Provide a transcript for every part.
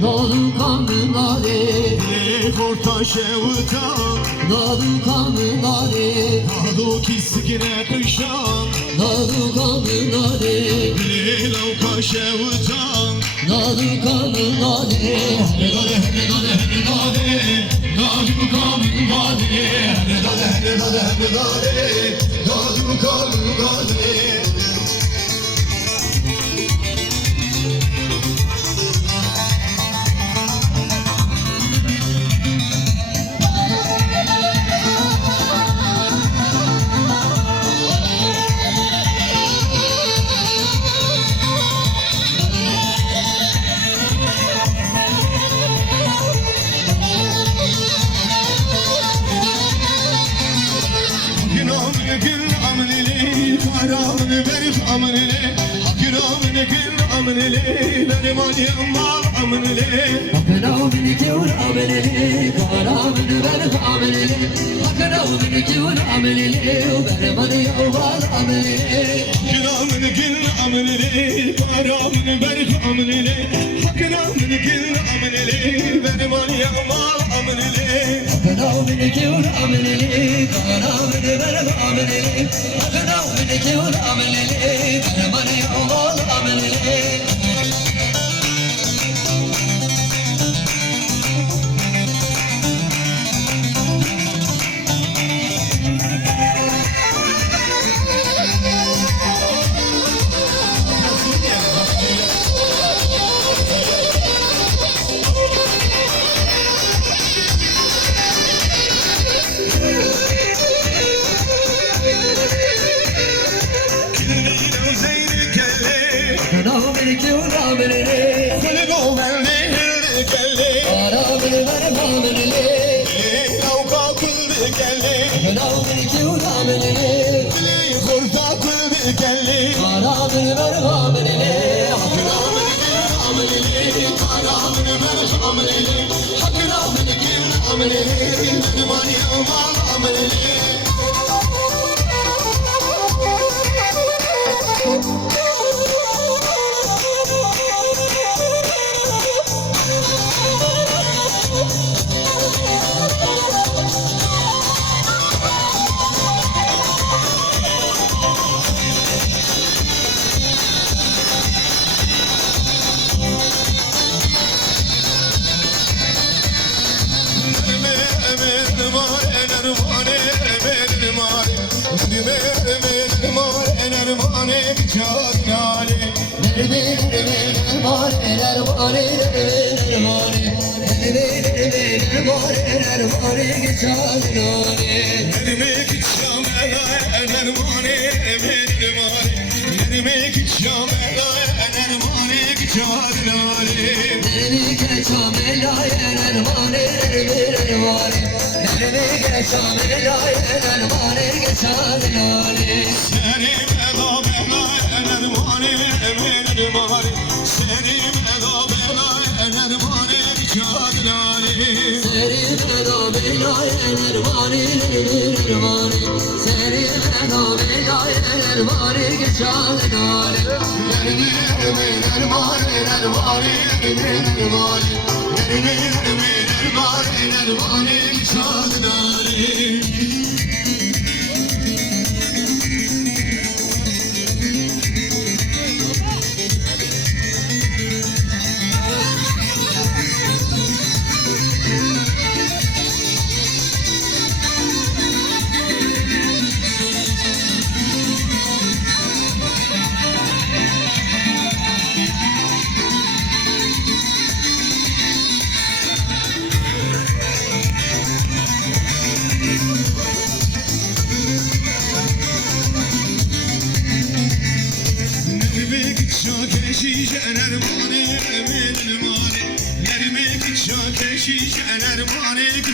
Nalu kanı nare, Korta şevutan, nalu kanı nare, Nadu kisgine kışan, nalu kanı nare, Lavka şevutan, nalu kanı nare. Nadu kanı nare, Nadu kanı nare.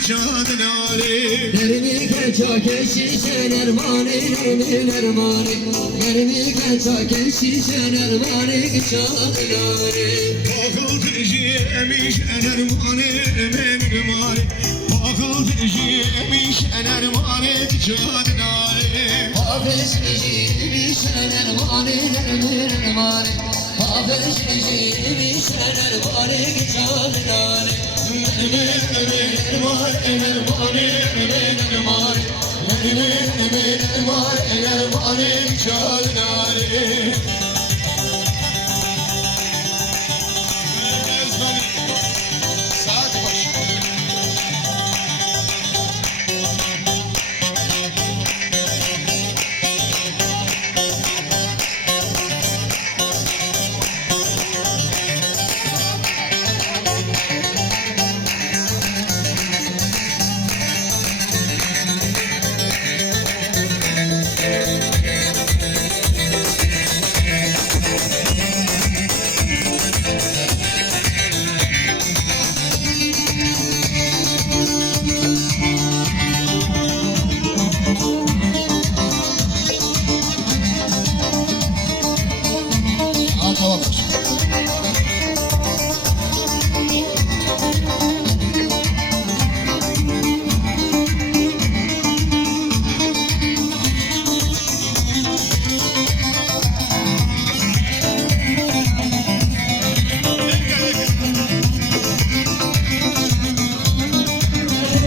çadınare Derimi keçake şişen ermani dermin ermani Derimi keçake şişen ermani çadınare Bakıl teciyemiş enermane emenmane Bakıl teciyemiş enermane çadınare Hafızcıyım şener mani dermin ermani Hafızcıyım şener mani çadınare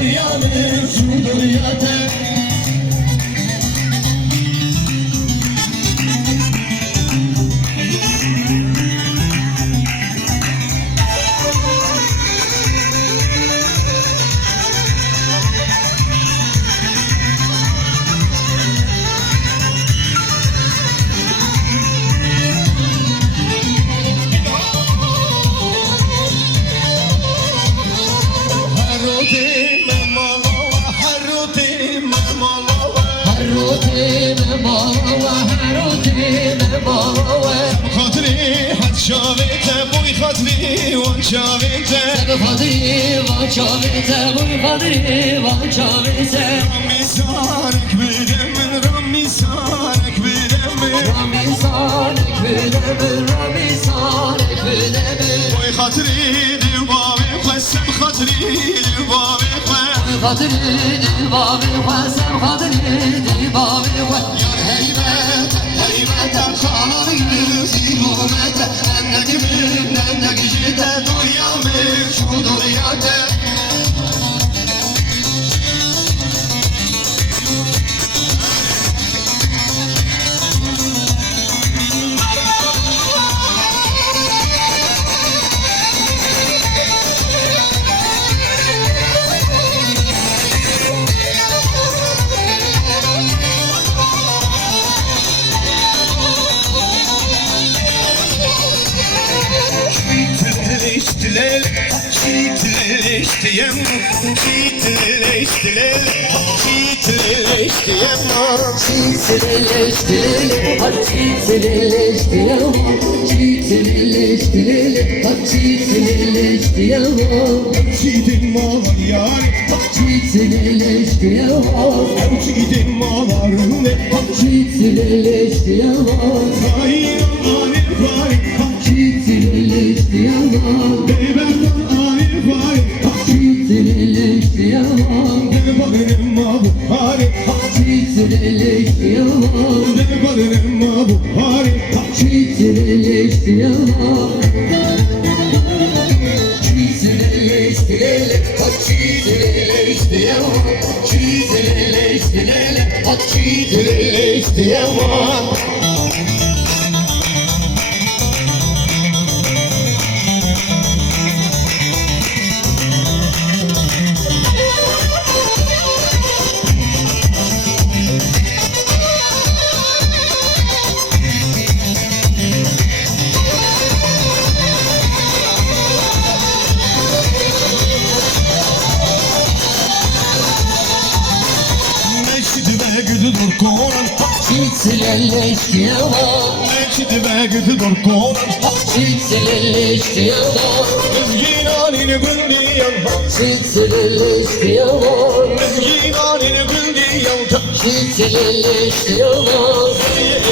Dünyanın şu dünyada شاویته بوی خاطری وان شاویته خاطری وان شاویته بوی خاطری وان شاویته رامی سارک بدم رامی سارک بدم رامی سارک بدم رامی سارک بدم بوی خاطری دیوابی خسم خاطری دیوابی خاطری دیوابی خسم خاطری دیوابی یار هیبت هیبت خانه زیبومت نندگی جده دنیامه شو دنیاته Çiğitleştiyem, çiğitleştiyem, çiğitleştiyem, çiğitleştirelim, hadi çiğitleştirelim, çiğitleştirelim, hadi çiğitleştirelim, çiğdin malar yar, çiğitleştirelim, çiğdin malar ne, çiğitleştirelim, hayır anir var, çiğitleştirelim, beyberden anir var, çiğitleştirelim, devarim mabuhari, çiğitleştirelim, devarim mabuhari, çiğitleştirelim, çiğitleştirelim, çiğitleştirelim, güdülür konan Çiçileştiğime Ekşidi ve güzü dorkona Çiçileştiğime Üzgün halini bildiğim Çiçileştiğime Üzgün halini bildiğim Çiçileştiğime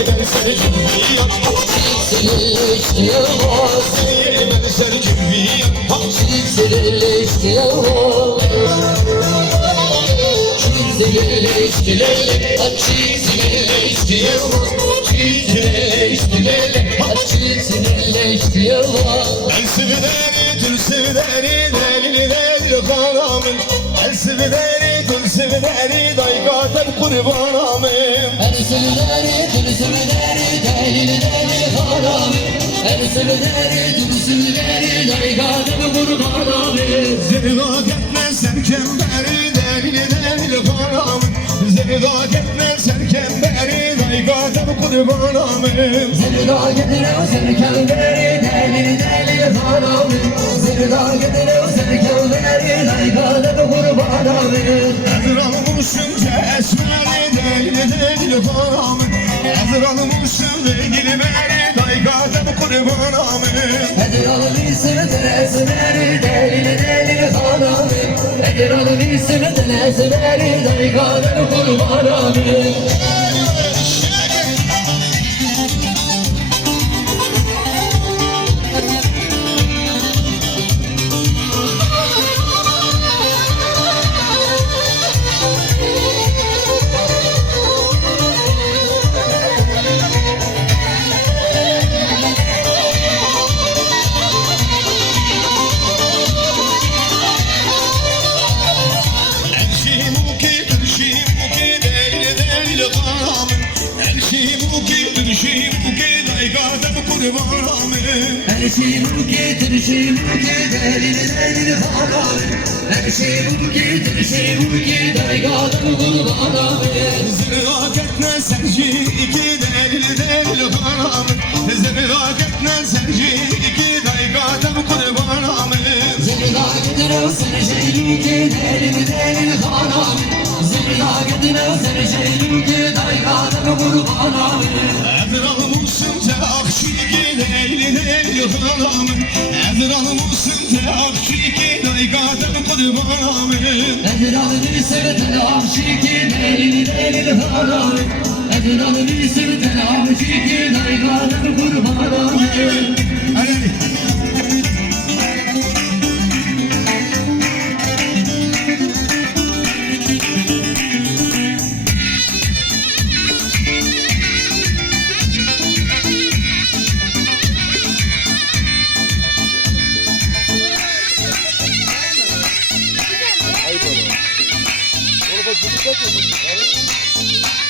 Ben seni cümbiyim Çiçileştiğime Ben seni cümbiyim Çiçileştiğime Elsivderi tülsivderi delili delil kanamın Elsivderi tülsivderi daygaten kurbanamın Ersülleri, tülsülleri, delili delil haramı Ersülleri, tülsülleri, daygadımı kurbanamı Zevdak etme sen kemberi delili delil kanamın Zevdak etme sen kemberi daygaten kurbanamın Zırda gedire serkenleri, delili delil haramı Zırda gedire serkenleri, daygadımı kurbanamı Ezralmışım esmeri delili delil kanamın Ezralmışım delili beri daygaten kurbanamın Edralı bir sırtın esmeri, delili delil haramı Edralı bir sırtın esmeri, daygadımı kurbanamı Her şey bu getir, delil delil haramı Her şey bu getir, daygadımı kurbanamı Zırhak etme serci iki delil delil haramı Zırhak etme serci iki daygadam kurbanamı Zırda gedire serşeyluki, delil delil haramı Zırda gedire serşeyluki, daygadımı kurbanamı Ezralmışsın te akşiki delil delil haramı Ezralmışsın te akşiki daygadam kurbanamı Edralı bir sırtın avşiki, delil delil haramı Edralı bir sırtın avşiki, daygadımı kurbanamı Hadi Ayıp olur. Onu bak çocuk yapıyor.